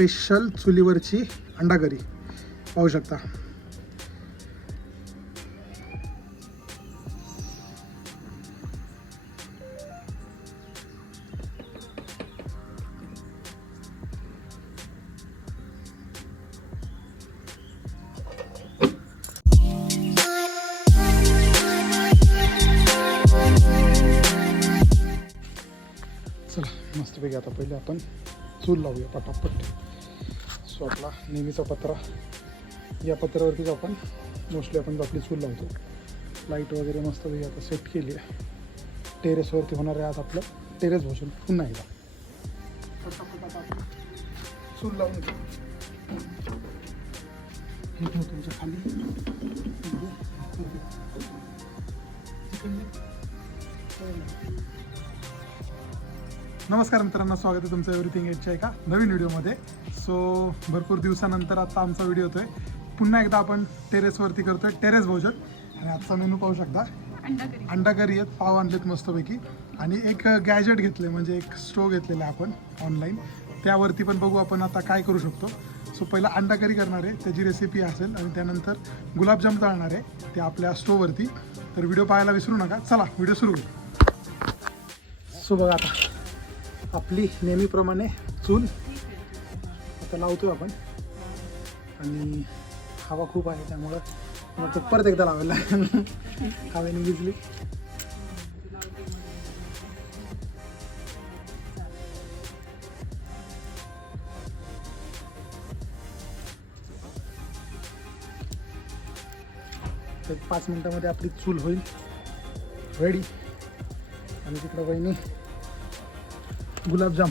Special चुलीवरची अंडा करी पाहू शकता. चला मस्तपैकी आता पहिले आपण चूल लावूया पटापट. स्पॉटला आपला नेहमीचा पत्रा. या पत्र्यावरतीच आपण मोस्टली आपण आपली चूल लावतो. लाइट वगैरे मस्तपैकी आता सेट केली आहे. टेरेसवरती होणार आहे आज आपलं. टेरेस भोजन पुन्हा एकदा. चूल लावून हे ठेव तुमच्या खाली. हो, हो, हो. नमस्कार मित्रांनो स्वागत आहे तुमचं एव्हरीथिंग एचच्या एका नवीन व्हिडिओमध्ये. सो भरपूर दिवसानंतर आता आमचा व्हिडिओ होतोय पुन्हा एकदा आपण टेरेसवरती करतोय टेरेस भोजन. आणि आजचा मेनू पाहू शकता. अंडा करी अंडा करी आहेत पाव आणलेत मस्तपैकी. आणि एक गॅजेट घेतले म्हणजे एक स्टोव घेतलेला आहे आपण ऑनलाईन त्यावरती पण बघू आपण आता काय करू शकतो. सो पहिला अंडा करी करणार आहे त्याची रेसिपी असेल आणि त्यानंतर गुलाबजाम तळणार आहे ते आपल्या स्टोववरती तर व्हिडिओ पाहायला विसरू नका. चला व्हिडिओ सुरू करू. सो बघा आता. आपली नेहमीप्रमाणे चूल आता लावतो आपण. आणि हवा खूप आहे त्यामुळं मला ते परत एकदा लावायला हवेने भिजली. एक पाच मिनिटामध्ये आपली चूल होईल. रेडी आणि तिकडं वहिनी गुलाबजाम.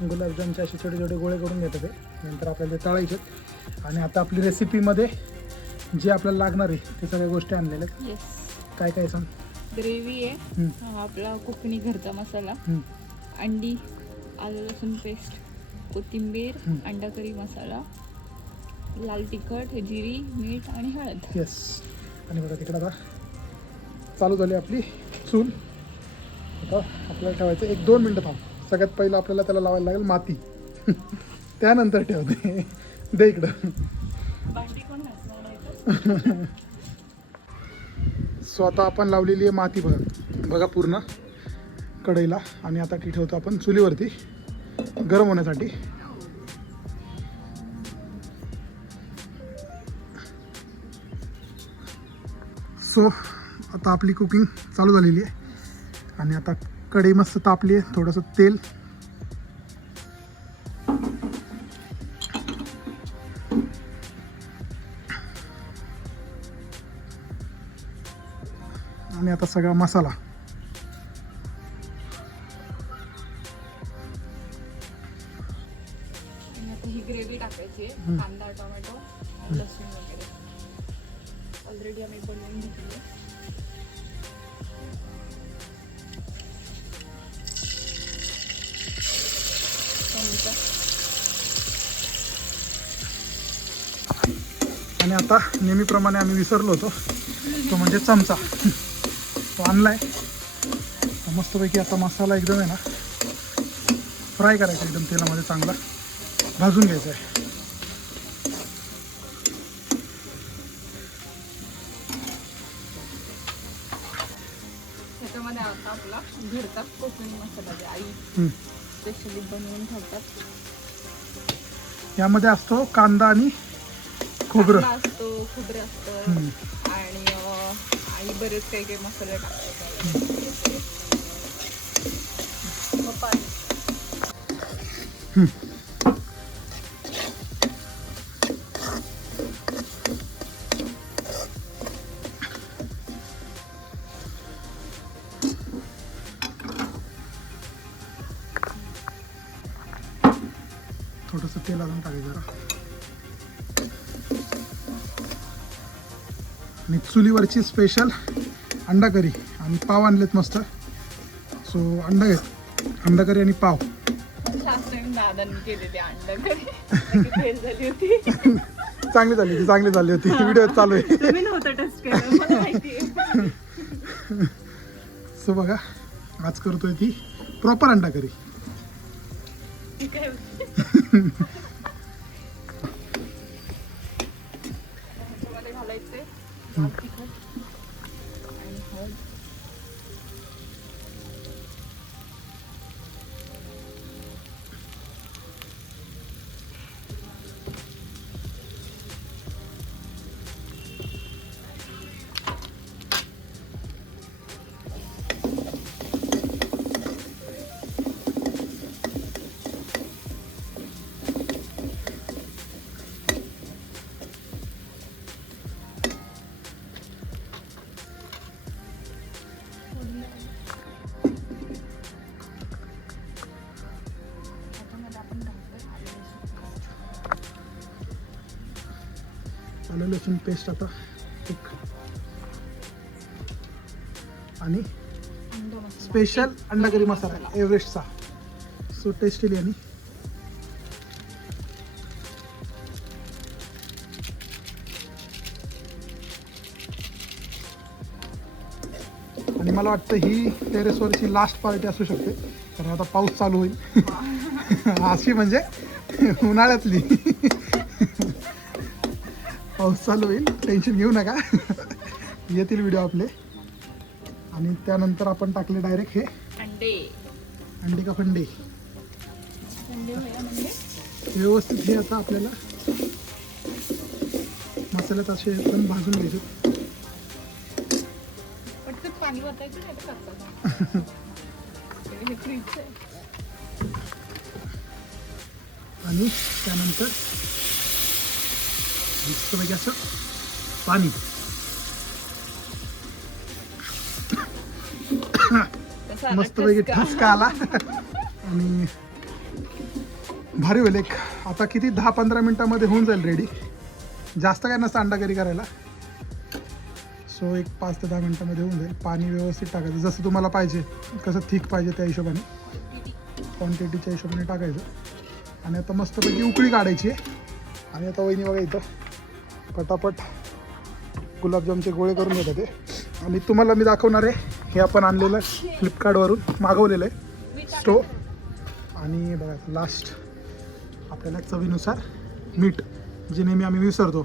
गुलाबजामचे असे छोटे छोटे गोळे करून घेतात ते. नंतर आपल्याला ते तळायचे आणि आता आपली रेसिपीमध्ये जे आपल्याला लागणार आहे ते सगळ्या गोष्टी आणलेल्या आहेत. येस काय काय सांग? ग्रेव्ही आहे. हम्म, हा आपला कोकणी घरचा मसाला. हम्म, अंडी आलं लसूण पेस्ट कोथिंबीर. अंडा करी मसाला लाल तिखट जिरी मीठ आणि हळद. येस आणि बघा तिकडं आता चालू झाली आपली चूल. आता आपल्याला ठेवायचं एक दोन मिनटं थांब. सगळ्यात पहिलं आपल्याला त्याला लावायला लागेल माती. त्यानंतर ठेवते. दे इकडं. भांडी कोण घासणार आहे सो आता आपण लावलेली आहे माती बघा. बघा पूर्ण कढईला. आणि आता ती ठेवतो आपण चुलीवरती. गरम होण्यासाठी. सो आता आपली कुकिंग चालू झालेली आहे. आणि आता कढई मस्त तापली आहे थोडंसं तेल. आणि आता सगळा मसाला. नेहमीप्रमाणे आम्ही विसरलो होतो. तो म्हणजे चमचा. तो आणलाय. तर मस्तपैकी आता मसाला एकदम आहे ना फ्राय करायचा एकदम तेलामध्ये चांगला. भाजून घ्यायचा आहे. त्याच्यामध्ये आता आपला घरचा कोकणी मसाला जे आई. हम्म. स्पेशली बनवून ठेवतात. यामध्ये असतो कांदा आणि खोबरं कांदा असतो खोबरं असतं. आणि अं, आई बरेच काही काही मसाले टाकतात मग पाणी. थोडंसं तेल अजून टाकायचं जरा आणि चुलीवरची स्पेशल अंडा करी आणि पाव आणलेत मस्त. सो अंडा घेत. अंडा करी आणि पाव. चांगली झाली होती चांगली झाली होती. व्हिडिओ चालू आहे. सो बघा आज करतोय ती प्रॉपर अंडा करी घालायचे लाल आलं लसूण पेस्ट आता एक. आणि स्पेशल अंडा करी मसाला एव्हरेस्टचा. सो टेस्टी आणि. आणि मला वाटतं ही टेरेसवरची लास्ट पार्टी असू शकते. कारण आता पाऊस चालू होईल. अशी म्हणजे उन्हाळ्यातली. पाऊस चालू होईल. टेन्शन घेऊ नका. येतील व्हिडिओ आपले. आणि त्यानंतर आपण टाकले डायरेक्ट हे. अंडे. अंडे का फंडे? व्यवस्थित हे आता आपल्याला मसाल्यात असे एकदम भाजून घ्यायचे. पटकन पाणी मस्तपैकी असं पाणी. मस्तपैकी ठसका. आला. आणि भारी होईल एक. आता किती? दहा पंधरा मिनिटामध्ये होऊन जाईल रेडी जास्त काय नसतं अंडा करी करायला. सो एक पाच ते दहा मिनिटामध्ये होऊन जाईल. पाणी व्यवस्थित टाकायचं. जसं तुम्हाला पाहिजे. कसं थिक पाहिजे त्या हिशोबाने. क्वांटिटीच्या हिशोबाने टाकायचं. आणि आता मस्तपैकी उकळी काढायची आहे. आणि आता वहिनी बघा इथं. पटापट गुलाबजामचे गोळे करून घेतात ते. आणि तुम्हाला मी दाखवणार आहे हे आपण आणलेलं फ्लिपकार्टवरून मागवलेलं आहे. स्टो आणि बघा लास्ट आपल्याला चवीनुसार मीठ जे नेहमी आम्ही विसरतो.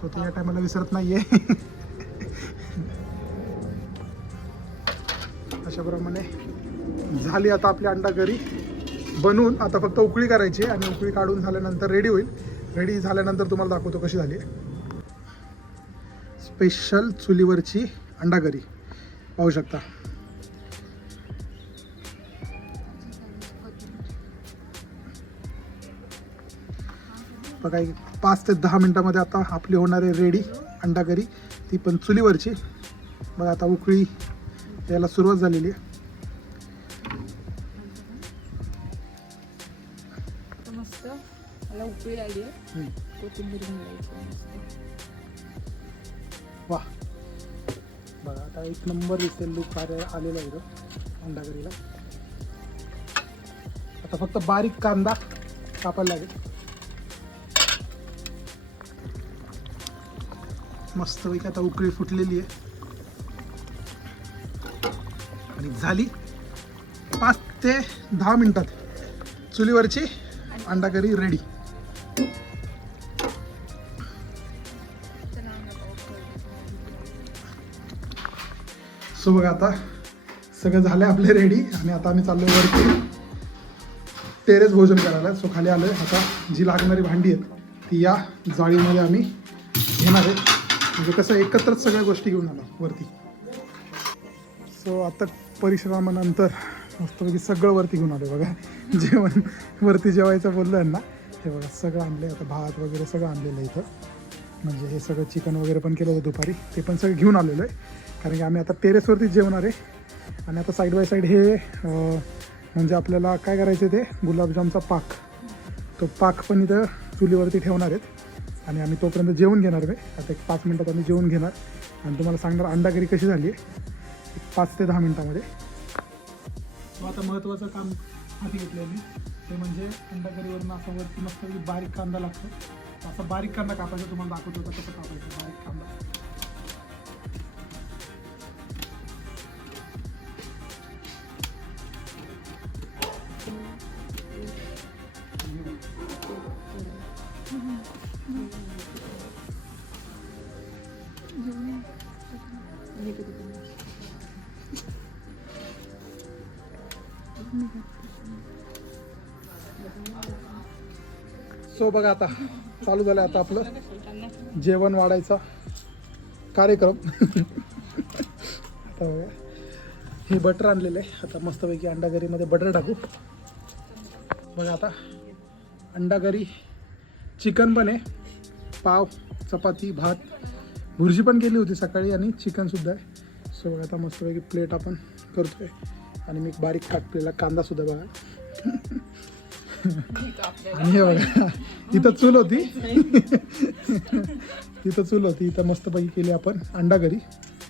सो ते या टायमाला विसरत नाही आहे अशाप्रमाणे झाली आता आपली अंडा करी बनवून आता फक्त उकळी करायची आहे आणि उकळी काढून झाल्यानंतर रेडी होईल. रेडी झाल्यानंतर तुम्हाला दाखवतो कशी झाली. स्पेशल चुलीवरची अंडाकरी. पाहू शकता. बघा पाच ते दहा मिनटामध्ये आता आपली होणार आहे रेडी अंडाकरी. ती पण चुलीवरची. बघा आता उकळी याला सुरुवात झालेली आहे. मला उकळी आली. आहे. कोथिंबीर. वा. बघा आता एक नंबर दिसेल लुक आले आलेला आहे इथं अंडा करीला आता फक्त बारीक कांदा कापायला लागेल. मस्तपैकी आता उकळी फुटलेली आहे. आणि झाली पाच ते दहा मिनिटात चुलीवरची अंडा करी रेडी सो बघा आता सगळं झालं आपले रेडी आणि आता आम्ही चाललो वरती. टेरेस भोजन करायला. सो खाली आलोय. आता जी लागणारी भांडी आहेत ती या जाळीमध्ये आम्ही घेणार आहे. म्हणजे कसं एकत्रच सगळ्या गोष्टी घेऊन आलो वरती. सो आता परिश्रमानंतर मस्तपैकी सगळं वरती घेऊन आलो बघा. जेवण वरती जेवायचं बोललं ना हे बघा सगळं आणलं आता भात वगैरे सगळं आणलेलं इथं. म्हणजे हे सगळं चिकन वगैरे पण केलं होतं दुपारी. ते पण सगळं घेऊन आलेलो आहे. कारण की आम्ही आता टेरेसवरतीच जेवणार आहे. आणि आता साईड बाय साईड हे म्हणजे आपल्याला काय करायचं ते? गुलाबजामचा पाक. तो पाक पण इथं चुलीवरती ठेवणार आहेत. आणि आम्ही तोपर्यंत जेवण घेणार आहे. आता एक पाच मिनटात आम्ही जेवण घेणार. आणि तुम्हाला सांगणार अंडागिरी कशी झाली आहे. एक पाच ते दहा मिनटामध्ये. आता महत्त्वाचं काम हाती घेतलं मी ते म्हणजे अंडाकरीवरून असं वरती मस्त बारीक कांदा लागतो. असं बारीक कांदा कापायचा तुम्हाला दाखवत होता कसं कापायचं बारीक कांदा. सो बघा आता. चालू झालं आता आपलं जेवण वाढायचा कार्यक्रम. आता हे बटर आणलेलं आहे. आता मस्तपैकी अंडागरीमध्ये बटर टाकू. बघा आता अंडागरी चिकन पण आहे. पाव चपाती भात. भुर्जी पण केली होती सकाळी आणि चिकनसुद्धा आहे. सो बघा आता मस्तपैकी प्लेट आपण करतोय. आणि मी बारीक काटलेला कांदासुद्धा बघा. आणि हे बघा इथं चूल होती. इथं चूल होती. इथं मस्तपैकी केली आपण अंडा करी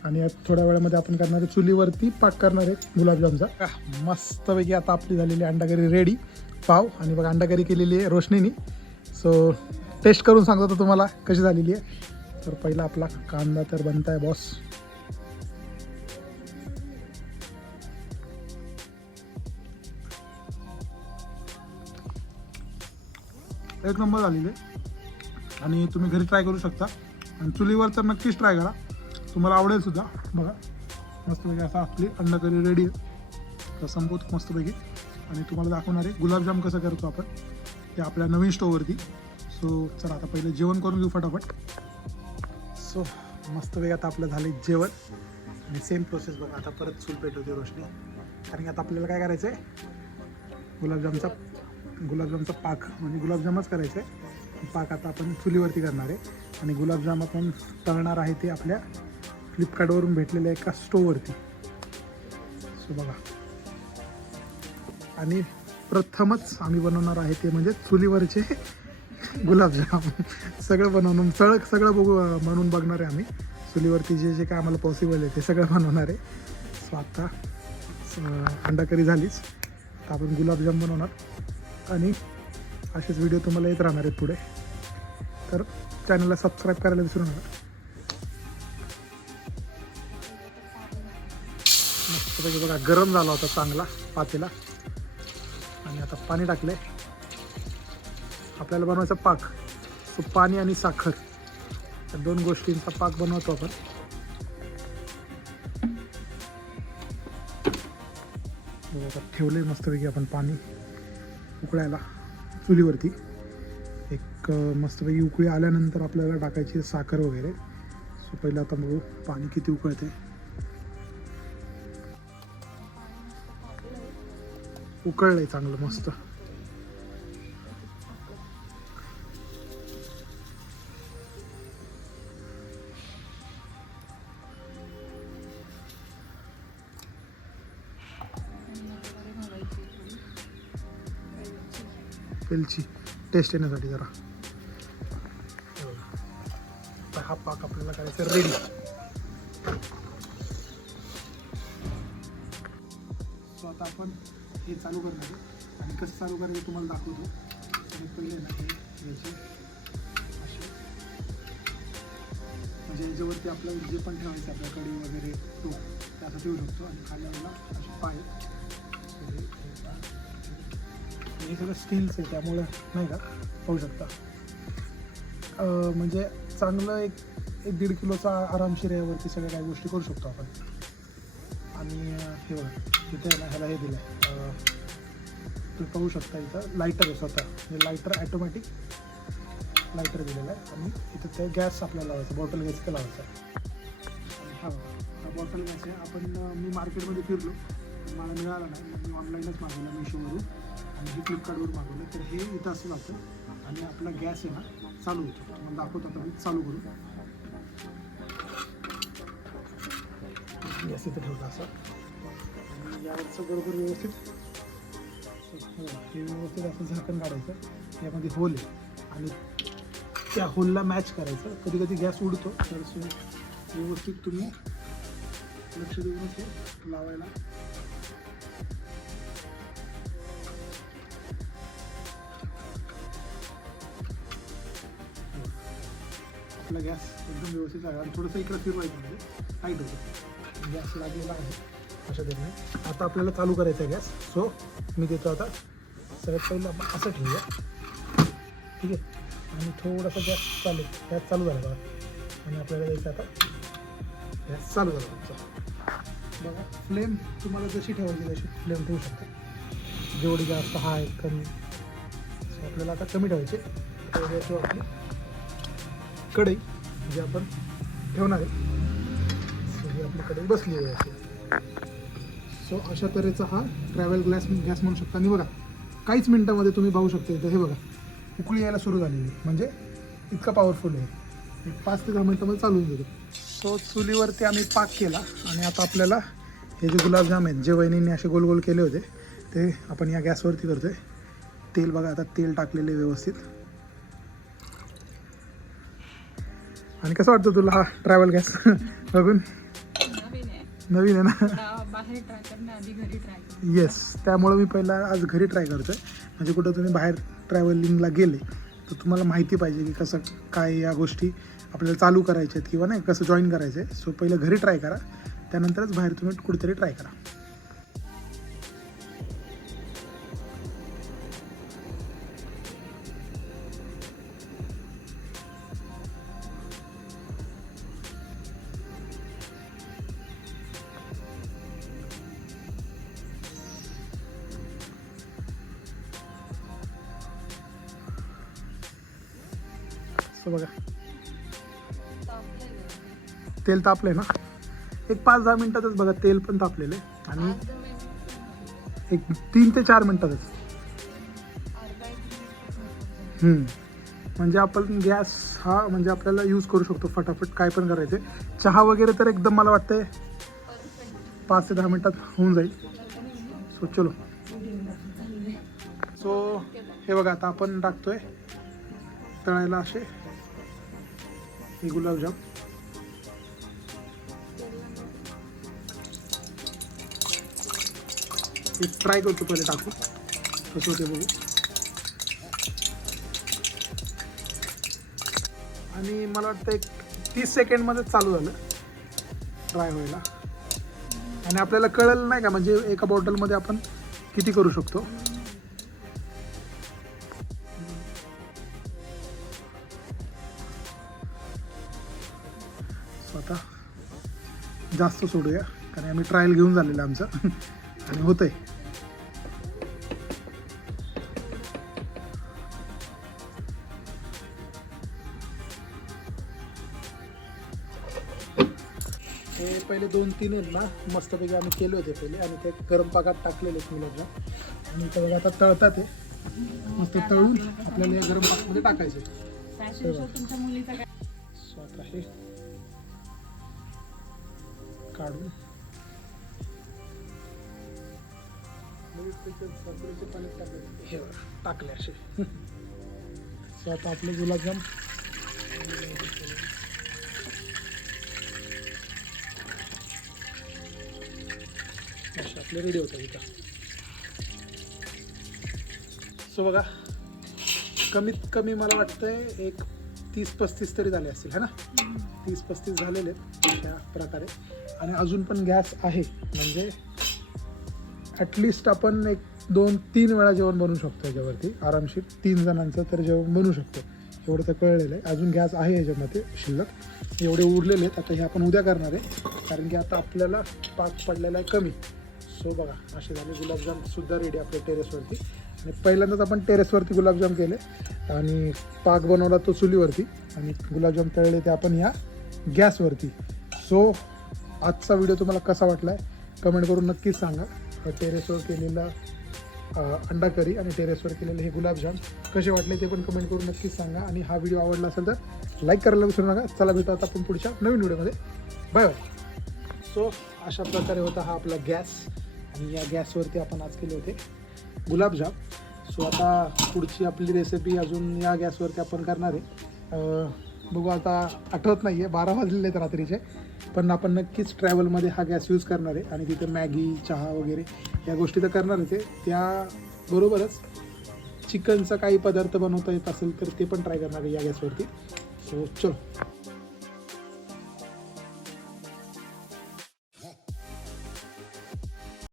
आणि थोड्या वेळामध्ये आपण करणार आहे चुलीवरती पाक करणार आहे गुलाबजामचा. मस्तपैकी आता आपली झालेली अंडा करी रेडी पाव. आणि बघा अंडा करी केलेली आहे रोशनीनी. सो टेस्ट करून सांगतो तर तुम्हाला कशी झालेली आहे. तर पहिला आपला कांदा तर बनत आहे बॉस एक नंबर झालेली आहे. आणि तुम्ही घरी ट्राय करू शकता. आणि चुलीवर तर नक्कीच ट्राय करा. तुम्हाला आवडेल सुद्धा. बघा. मस्तपैकी असा आपली अंडा करी रेडी आहे. तर संपवतो मस्तपैकी. आणि तुम्हाला दाखवणार आहे गुलाबजाम कसं करतो आपण. ते आपल्या नवीन स्टोववरती सो चला आता पहिले जेवण करून घेऊ फटाफट. सो मस्तपैकी आता आपलं झाले जेवण. आणि सेम प्रोसेस बघा. आता परत चूल पेटवते रोशनी. कारण की आता आपल्याला काय करायचं आहे गुलाबजामचा गुलाबजामचा पाक म्हणजे गुलाबजामच करायचं आहे. पाक आता आपण चुलीवरती करणार आहे. आणि गुलाबजाम आपण तळणार आहे ते आपल्या फ्लिपकार्टवरून भेटलेल्या एका स्टोववरती सो बघा. आणि प्रथमच आम्ही बनवणार आहे ते म्हणजे चुलीवरचे गुलाबजाम. सगळं बनवून सगळं सगळं बघू बनवून बघणार आहे आम्ही. चुलीवरती जे जे काय आम्हाला पॉसिबल आहे ते सगळं बनवणार आहे. सो आता अं, अंडा करी झालीच. आता आपण गुलाबजाम बनवणार. आणि असेच व्हिडिओ तुम्हाला येत राहणार आहेत पुढे. तर चॅनलला सबस्क्राईब करायला विसरू नका. मस्तपैकी बघा गरम झाला होता चांगला पातेला. आणि आता पाणी टाकले आपल्याला बनवायचा पाक. सो पाणी आणि साखर. या दोन गोष्टींचा पाक बनवतो आपण. आता ठेवले मस्तपैकी आपण पाणी. उकळायला चुलीवरती. एक मस्तपैकी उकळी आल्यानंतर आपल्याला टाकायची साखर वगैरे. सो पहिलं आता बघू पाणी किती उकळते उकळलं आहे चांगलं मस्त. एलची टेस्ट येण्यासाठी जरा. हा पाक आपल्याला करायचा रेडी सो आता आपण हे चालू करणार आणि कसं चालू करायचं तुम्हाला दाखवतो. पहिले ना हे म्हणजे याच्यावरती आपल्याला जे पण ठेवायचं आपल्या कडी वगैरे तो ते ठेवू शकतो. आणि खाली आपल्याला असे पाय. हे सगळं स्टीलचं आहे त्यामुळं नाही का पाहू शकता. म्हणजे चांगलं एक एक दीड किलोचा आरामशीर यावरती सगळ्या काही गोष्टी करू शकतो आपण. आणि हे बघा ना ह्याला हे दिलं आहे तुम्ही पाहू शकता इथं लायटर आहे स्वतः. म्हणजे लायटर ॲटोमॅटिक लायटर दिलेलं आहे. आणि इथं ते गॅस आपल्याला लावायचा बॉटल गॅस का लावायचा. आहे हा हा बॉटल गॅस आहे. आपण मी मार्केटमध्ये फिरलो. मला मिळाला नाही. मी ऑनलाईनच मागवला मिशोवरून जे फ्लिपकार्टवर मागवलं तर हे इथं असं जातं आणि आपला गॅस आहे ना चालू होतो. मग दाखवतो आता मी चालू करू. गॅस इथं ठेवला असं. आणि यावरचं बरोबर व्यवस्थित. हो, हे व्यवस्थित असं झाकण काढायचं. यामध्ये होल आहे. आणि त्या होलला मॅच करायचं. कधी कधी गॅस उडतो. तर व्यवस्थित तुम्ही लक्ष देऊनच लावायला आपला गॅस एकदम व्यवस्थित लागला आणि थोडंसं इकडं फिरवायचं म्हणजे. टाईट होतं गॅस लागलेला आहे. अशा तऱ्हेने. आता आपल्याला चालू करायचं आहे गॅस. सो मी देतो आता. सगळ्यात पहिलं आपण असं ठेवूया. ठीक आहे? आणि थोडासा गॅस चालू गॅस चालू झाला बघा. आणि आपल्याला द्यायचं आता. गॅस चालू झाला तुमचा बघा फ्लेम तुम्हाला जशी ठेवायची तशी फ्लेम ठेवू शकता. जेवढी जास्त हाय कमी. आपल्याला आता कमी ठेवायचे. तर आपली कढई जी आपण ठेवणार आहे. आपली कढई बसली आहे सो अशा तऱ्हेचा हा ट्रॅव्हल ग्लॅस गॅस म्हणू शकता. आणि बघा काहीच मिनटामध्ये तुम्ही पाहू शकता इथं. हे बघा उकळी यायला सुरू झालेली आहे. म्हणजे इतका पॉवरफुल आहे. एक पाच ते दहा मिनटामध्ये चालून गेलो सो चुलीवरती आम्ही पाक केला. आणि आता आपल्याला हे जे गुलाबजाम आहेत जे वहिनींनी असे गोल गोल केले होते ते आपण या गॅसवरती करतोय. तेल बघा आता तेल टाकलेले व्यवस्थित. आणि कसं वाटतं तुला हा ट्रॅव्हल गॅस बघून. नवीन आहे. ना? येस त्यामुळं मी पहिला आज घरी ट्राय करतोय. म्हणजे कुठं तुम्ही बाहेर ट्रॅव्हलिंगला गेले तर तुम्हाला माहिती पाहिजे की कसं काय या गोष्टी आपल्याला चालू करायच्या आहेत किंवा नाही कसं जॉईन करायचं आहे सो पहिलं घरी ट्राय करा. त्यानंतरच बाहेर तुम्ही कुठेतरी ट्राय करा. सो बघा. तेल तापले ना? एक पाच दहा मिनिटातच बघा तेल पण तापलेलं आहे. आणि एक तीन ते चार मिनिटातच. हम्म. म्हणजे आपण गॅस हा म्हणजे आपल्याला यूज करू शकतो फटाफट काय पण करायचे चहा वगैरे तर एकदम मला वाटतंय पाच ते दहा मिनिटात होऊन जाईल. सो चलो. सो हे बघा आता आपण टाकतोय तळायला असे. हे गुलाबजाम एक ट्राय करतो पहिले टाकू. कसं होते बघू. आणि मला वाटतं एक तीस सेकंडमध्ये चालू झालं. ट्राय व्हायला. आणि आपल्याला कळलं नाही का म्हणजे एका बॉटलमध्ये आपण किती करू शकतो? जास्त सोडूया कारण आम्ही ट्रायल घेऊन झालेलं आमचं. आणि होतंय. हे पहिले दोन तीन आहेत ना मस्तपैकी आम्ही केले होते पहिले आणि ते गरम पाकात टाकलेले गुलाबजाम आणि ते बघा आता तळतात ते मस्त तळून आपल्याला या गरम पाकमध्ये टाकायचे फॅशन शो तुमच्या मुलीचा काय? सो आता हे काढून. हे टाकले असे. सो आता आपले गुलाबजाम. असे आपले रेडी होतात इथं. सो बघा कमीत कमी मला वाटतंय एक तीस पस्तीस तरी झाले असतील है ना? तीस पस्तीस झालेले आहेत अशा प्रकारे. आणि अजून पण गॅस आहे. म्हणजे ॲटलिस्ट आपण एक दोन तीन वेळा जेवण बनवू शकतो याच्यावरती. आरामशीर तीन जणांचं तर जेवण बनवू शकतो. एवढं तर कळलेलं आहे. अजून गॅस आहे याच्यामध्ये शिल्लक. एवढे उरलेले आहेत. आता हे आपण उद्या करणार आहे. कारण की आता आपल्याला पाक पडलेला आहे कमी. सो बघा असे झाले गुलाबजामसुद्धा रेडी आपल्या टेरेसवरती आणि पहिल्यांदाच आपण टेरेसवरती गुलाबजाम केले. आणि पाक बनवला तो चुलीवरती. आणि गुलाबजाम तळले ते आपण ह्या गॅसवरती. सो आजचा व्हिडिओ तुम्हाला कसा वाटला आहे कमेंट करून नक्कीच सांगा. टेरेसवर केलेला अंडा करी आणि टेरेसवर केलेले हे गुलाबजाम कसे वाटले ते पण कमेंट करून नक्कीच सांगा. आणि हा व्हिडिओ आवडला असेल तर लाईक करायला विसरू नका. चला भेटू आता आपण पुढच्या नवीन व्हिडिओमध्ये. बाय बाय सो अशा प्रकारे होता हा आपला गॅस. आणि या गॅसवरती आपण आज केले होते गुलाबजाम. सो आता पुढची आपली रेसिपी अजून या गॅसवरती आपण करणार आहे. बघू आता आठवत नाही आहे बारा वाजलेले आहेत रात्रीचे. पण आपण नक्कीच ट्रॅव्हलमध्ये हा गॅस यूज करणार आहे. आणि तिथे मॅगी चहा वगैरे या गोष्टी तर करणारच आहे त्याबरोबरच चिकनचा काही पदार्थ बनवता येत असेल तर ते पण ट्राय करणार आहे या गॅसवरती सो चलो.